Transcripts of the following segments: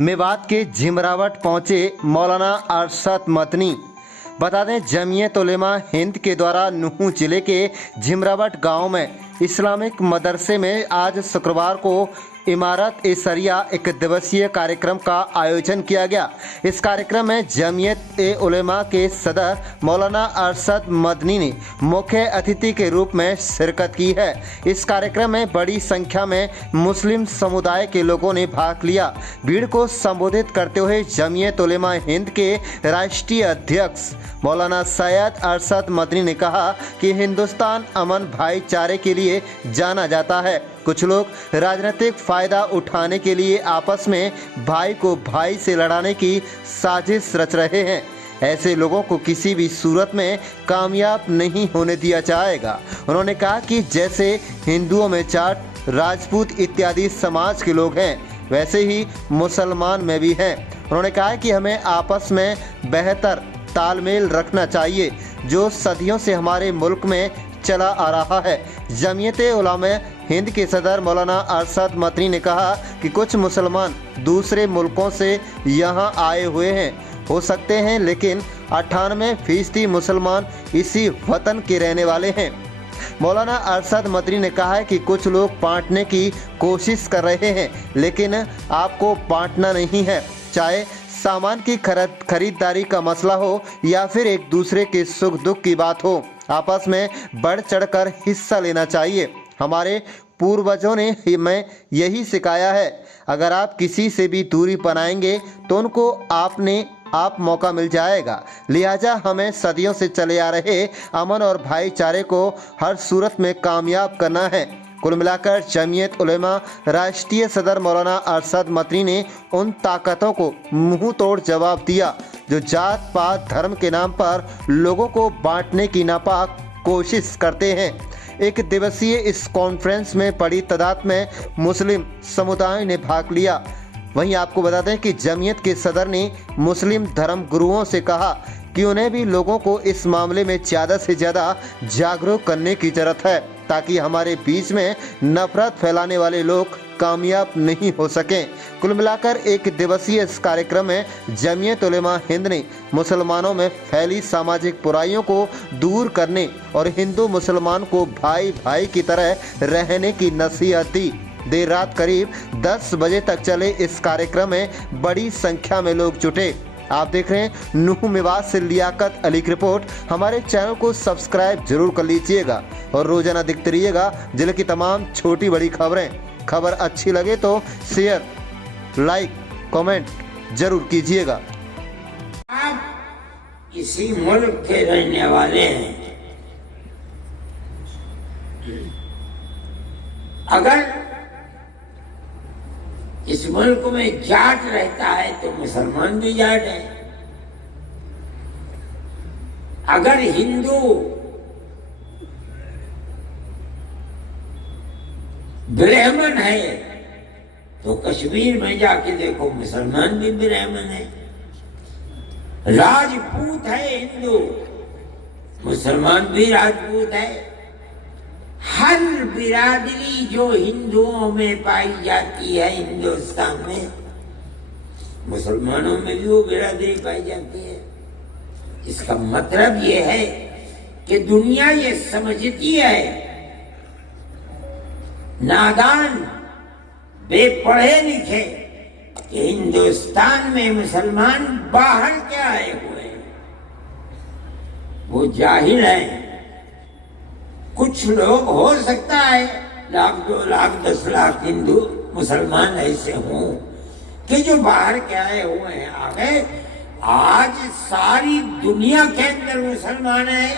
मेवात के झिमरावट पहुंचे मौलाना अरशद मदनी। बता दें, जमीयत उलेमा हिंद के द्वारा नूंह जिले के झिमरावट गांव में इस्लामिक मदरसे में आज शुक्रवार को इमारत ए सरिया एक दिवसीय कार्यक्रम का आयोजन किया गया। इस कार्यक्रम में जमीयत ए उलेमा के सदर मौलाना अरशद मदनी ने मुख्य अतिथि के रूप में शिरकत की है। इस कार्यक्रम में बड़ी संख्या में मुस्लिम समुदाय के लोगों ने भाग लिया। भीड़ को संबोधित करते हुए जमीयत उलेमा हिंद के राष्ट्रीय अध्यक्ष मौलाना सैयद अरशद मदनी ने कहा कि हिंदुस्तान अमन भाईचारे के लिए जाना जाता है। कुछ लोग राजनीतिक फायदा उठाने के लिए आपस में भाई को भाई से लड़ाने की साजिश रच रहे हैं। ऐसे लोगों को किसी भी सूरत में कामयाब नहीं होने दिया जाएगा। उन्होंने कहा कि जैसे हिंदुओं में जाट, राजपूत इत्यादि समाज के लोग हैं, वैसे ही मुसलमान में भी हैं। उन्होंने कहा कि हमें आपस में बेहतर तालमेल रखना चाहिए, जो सदियों से हमारे मुल्क में चला आ रहा है। जमीयत उलेमा हिंद के सदर मौलाना अरशद मदनी ने कहा कि कुछ मुसलमान दूसरे मुल्कों से यहाँ आए हुए हैं, हो सकते हैं, लेकिन 98% मुसलमान इसी वतन के रहने वाले हैं। मौलाना अरशद मदनी ने कहा है कि कुछ लोग बांटने की कोशिश कर रहे हैं, लेकिन आपको बांटना नहीं है। चाहे सामान की खरीदारी का मसला हो या फिर एक दूसरे के सुख दुख की बात हो, आपस में बढ़ चढ़कर हिस्सा लेना चाहिए। हमारे पूर्वजों ने हमें यही सिखाया है। अगर आप किसी से भी दूरी बनाएंगे तो उनको आप मौका मिल जाएगा। लिहाजा हमें सदियों से चले आ रहे अमन और भाईचारे को हर सूरत में कामयाब करना है। कुल मिलाकर जमीयत उलेमा राष्ट्रीय सदर मौलाना अरशद मदनी ने उन ताकतों को मुंह तोड़ जवाब दिया जो जात पात धर्म के नाम पर लोगों को बांटने की नापाक कोशिश करते हैं। एक दिवसीय इस कॉन्फ्रेंस में बड़ी तादाद में मुस्लिम समुदाय ने भाग लिया। वहीं आपको बता दें कि जमीयत के सदर ने मुस्लिम धर्म गुरुओं से कहा कि उन्हें भी लोगों को इस मामले में ज़्यादा से ज़्यादा जागरूक करने की ज़रूरत है, ताकि हमारे बीच में नफरत फैलाने वाले लोग कामयाब नहीं हो सकें। कुल मिलाकर एक दिवसीय इस कार्यक्रम में जमीयत उलेमा हिंद ने मुसलमानों में फैली सामाजिक बुराइयों को दूर करने और हिंदू मुसलमान को भाई भाई की तरह रहने की नसीहत दी। देर रात करीब 10 बजे तक चले इस कार्यक्रम में बड़ी संख्या में लोग जुटे। आप देख रहे हैं नूंह मेवात से लियाकत अली की रिपोर्ट। हमारे चैनल को सब्सक्राइब जरूर कर लीजिएगा और रोजाना देखते रहिएगा जिले की तमाम छोटी बड़ी खबरें। खबर अच्छी लगे तो शेयर, लाइक, कमेंट जरूर कीजिएगा। आप इसी मुल्क के रहने वाले हैं, अगर इस मुल्क में जाट रहता है तो मुसलमान भी जाट है। अगर हिंदू ब्राह्मण है तो कश्मीर में जाके देखो मुसलमान भी ब्राह्मण है। राजपूत है हिंदू, मुसलमान भी राजपूत है। हर बिरादरी जो हिंदुओं में पाई जाती है हिंदुस्तान में, मुसलमानों में भी वो बिरादरी पाई जाती है। इसका मतलब ये है कि दुनिया ये समझती है, नादान बेपढ़े लिखे, कि हिंदुस्तान में मुसलमान बाहर के आए हुए हैं, वो जाहिल हैं। कुछ लोग हो सकता है 1,00,000, 2,00,000, 10,00,000 हिंदू मुसलमान ऐसे हों कि जो बाहर के आए हुए हैं। आगे आज सारी दुनिया के अंदर मुसलमान है।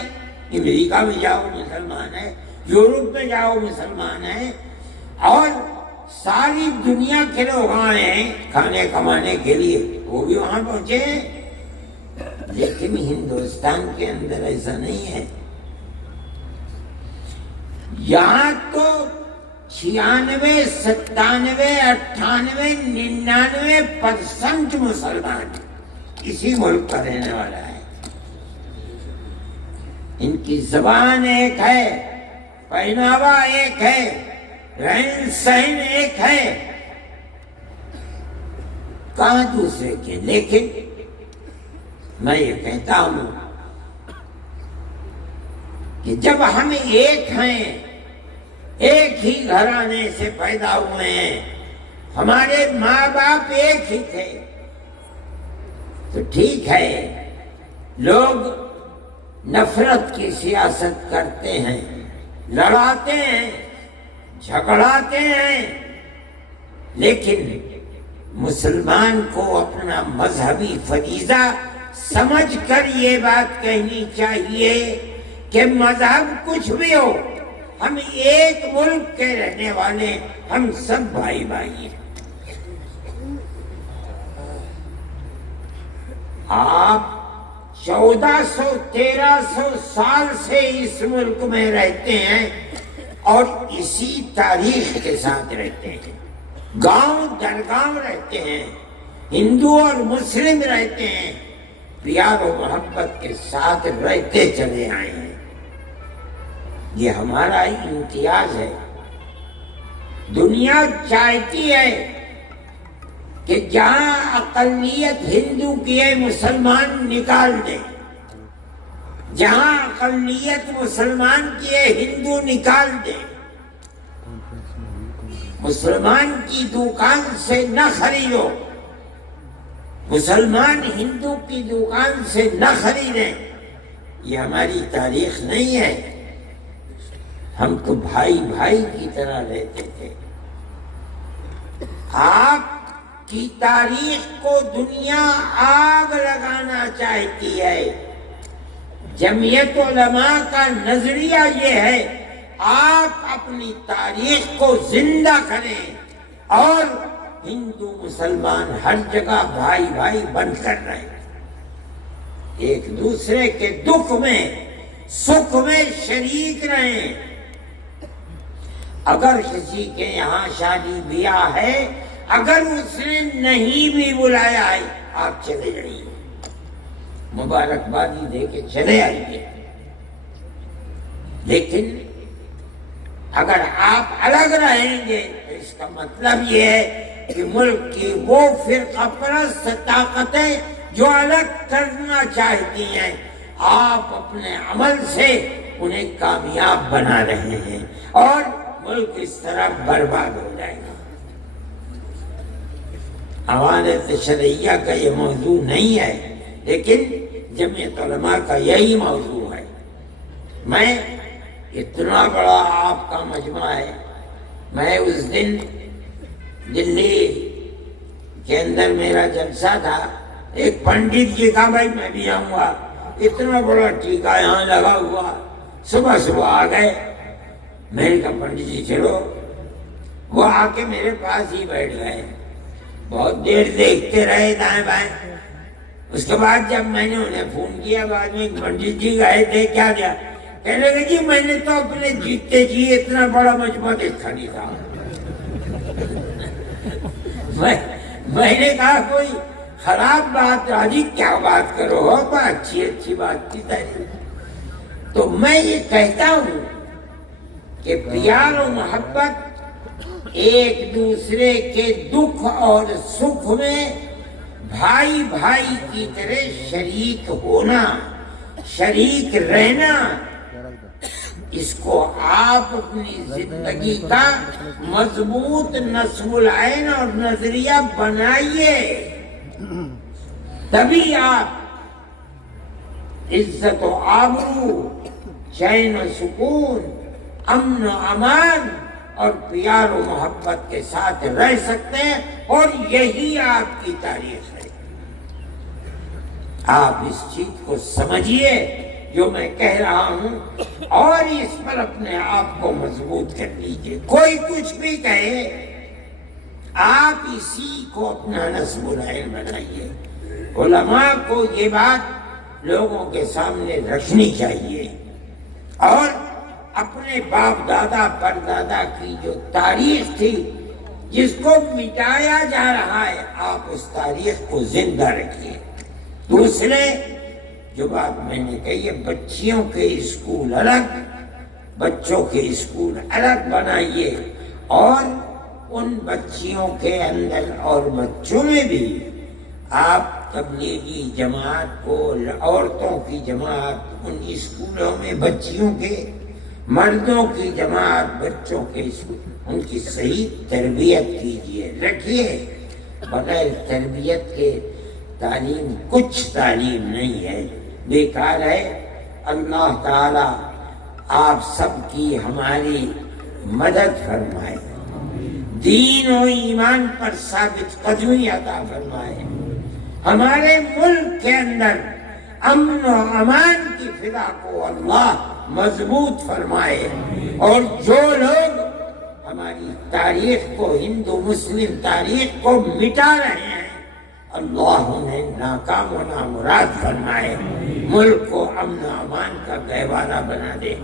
अमेरिका में जाओ मुसलमान है, यूरोप में जाओ मुसलमान है, और सारी दुनिया के लोग आए हैं खाने कमाने के लिए, वो भी वहां पहुंचे। लेकिन हिंदुस्तान के अंदर ऐसा नहीं है। यहाँ तो 96, 97, 98, 99% मुसलमान इसी मुल्क का रहने वाला है। इनकी जबान एक है, पहनावा एक है, रहन सहन एक है। کہاں دوسرے کے. لیکن میں یہ کہتا ہوں کہ جب ہم ایک ہیں، ایک ہی گھرانے سے پیدا ہوئے ہیں، ہمارے ماں باپ ایک ہی تھے، تو ٹھیک ہے لوگ نفرت کی سیاست کرتے ہیں، لڑاتے ہیں، جھگڑاتے ہیں، لیکن مسلمان کو اپنا مذہبی فریضہ سمجھ کر یہ بات کہنی چاہیے کہ مذہب کچھ بھی ہو، ہم ایک ملک کے رہنے والے، ہم سب بھائی بھائی ہیں. آپ 1400-1300 سال سے اس ملک میں رہتے ہیں اور اسی تاریخ کے ساتھ رہتے ہیں. گاؤں در گاؤں رہتے ہیں، ہندو اور مسلم رہتے ہیں، پیار و محبت کے ساتھ رہتے چلے آئے ہیں. یہ ہمارا امتیاز ہے. دنیا چاہتی ہے کہ جہاں اقلیت ہندو کی ہے مسلمان نکال دیں، جہاں اقلیت مسلمان کی ہے ہندو نکال دیں. مسلمان کی دکان سے نہ خریدو، مسلمان ہندو کی دکان سے نہ خریدیں. یہ ہماری تاریخ نہیں ہے. ہم تو بھائی بھائی کی طرح رہتے تھے. آپ کی تاریخ کو دنیا آگ لگانا چاہتی ہے. جمعیت علماء کا نظریہ یہ ہے آپ اپنی تاریخ کو زندہ کریں اور ہندو مسلمان ہر جگہ بھائی بھائی بن کر رہیں، ایک دوسرے کے دکھ میں سکھ میں شریک رہیں. اگر کسی کے یہاں شادی بیاہ ہے، اگر اس نے نہیں بھی بلایا ہے، آپ چلے جائیے، مبارکبادی دے کے چلے آئیے. لیکن اگر آپ الگ رہیں گے تو اس کا مطلب یہ ہے کہ ملک کی وہ فرقہ پرست طاقتیں جو الگ کرنا چاہتی ہیں، آپ اپنے عمل سے انہیں کامیاب بنا رہے ہیں اور ملک اس طرح برباد ہو جائے گا. عوالت شرعیہ کا یہ موضوع نہیں ہے، لیکن جمعیت علماء کا یہی موضوع ہے. میں اتنا بڑا آپ کا مجمع ہے، میں اس دن دلی کے اندر میرا جلسہ تھا، ایک پنڈت جی کا بھائی میں بھی آؤں گا، اتنا بڑا ٹیکا یہاں لگا ہوا، صبح صبح آ گئے. میں نے کہا پنڈت جی چلو، وہ آ کے میرے پاس ہی بیٹھ گئے. بہت دیر دیکھتے رہے دائیں بائیں. اس کے بعد جب میں نے انہیں فون کیا بعد میں، پنڈت جی گئے تھے کیا کیا؟ کہنے لگے جی میں نے تو اپنے جیتے جی اتنا بڑا مجمع دیکھا نہیں تھا. میں نے کہا کوئی خراب بات راجی کیا بات کرو ہو، اچھی اچھی بات کی تعریف. تو میں یہ کہتا ہوں کہ پیار و محبت، ایک دوسرے کے دکھ اور سکھ میں بھائی بھائی کی طرح شریک ہونا، شریک رہنا، اس کو آپ اپنی زندگی کا مضبوط نصب العین اور نظریہ بنائیے. تبھی آپ عزت و آبرو، چین و سکون، امن و امان اور پیار و محبت کے ساتھ رہ سکتے ہیں، اور یہی آپ کی تاریخ ہے. آپ اس چیز کو سمجھیے جو میں کہہ رہا ہوں، اور اس پر اپنے آپ کو مضبوط کر لیجیے. کوئی کچھ بھی کہے، آپ اسی کو اپنا نصب العین بنائیے. علماء کو یہ بات لوگوں کے سامنے رکھنی چاہیے، اور اپنے باپ دادا پر دادا کی جو تاریخ تھی جس کو مٹایا جا رہا ہے، آپ اس تاریخ کو زندہ رکھیے. دوسرے جو بات میں نے کہی ہے، بچیوں کے اسکول الگ، بچوں کے اسکول الگ بنائیے، اور ان بچیوں کے اندر اور بچوں میں بھی آپ تبلیغی جماعت کو، عورتوں کی جماعت ان اسکولوں میں بچیوں کے، مردوں کی جماعت بچوں کے ان کی صحیح تربیت کیجیے، رکھیے۔ بغیر تربیت کے تعلیم کچھ تعلیم نہیں ہے، بیکار ہے۔ اللہ تعالی آپ سب کی ہماری مدد فرمائے، دین و ایمان پر ثابت قدمی عطا فرمائے، ہمارے ملک کے اندر امن و امان کی فضا کو اللہ مضبوط فرمائے، اور جو لوگ ہماری تاریخ کو، ہندو مسلم تاریخ کو مٹا رہے ہیں، اللہ انہیں ناکام و نامراد فرمائے، ملک کو امن و امان کا گہوارہ بنا دے۔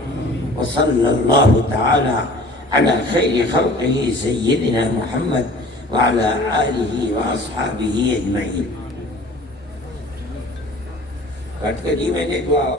وصلی اللہ تعالی علی خیر خلقہ سیدنا محمد وعلی آلہ واصحابہ اجمعین۔ کٹ کری میں نے دعا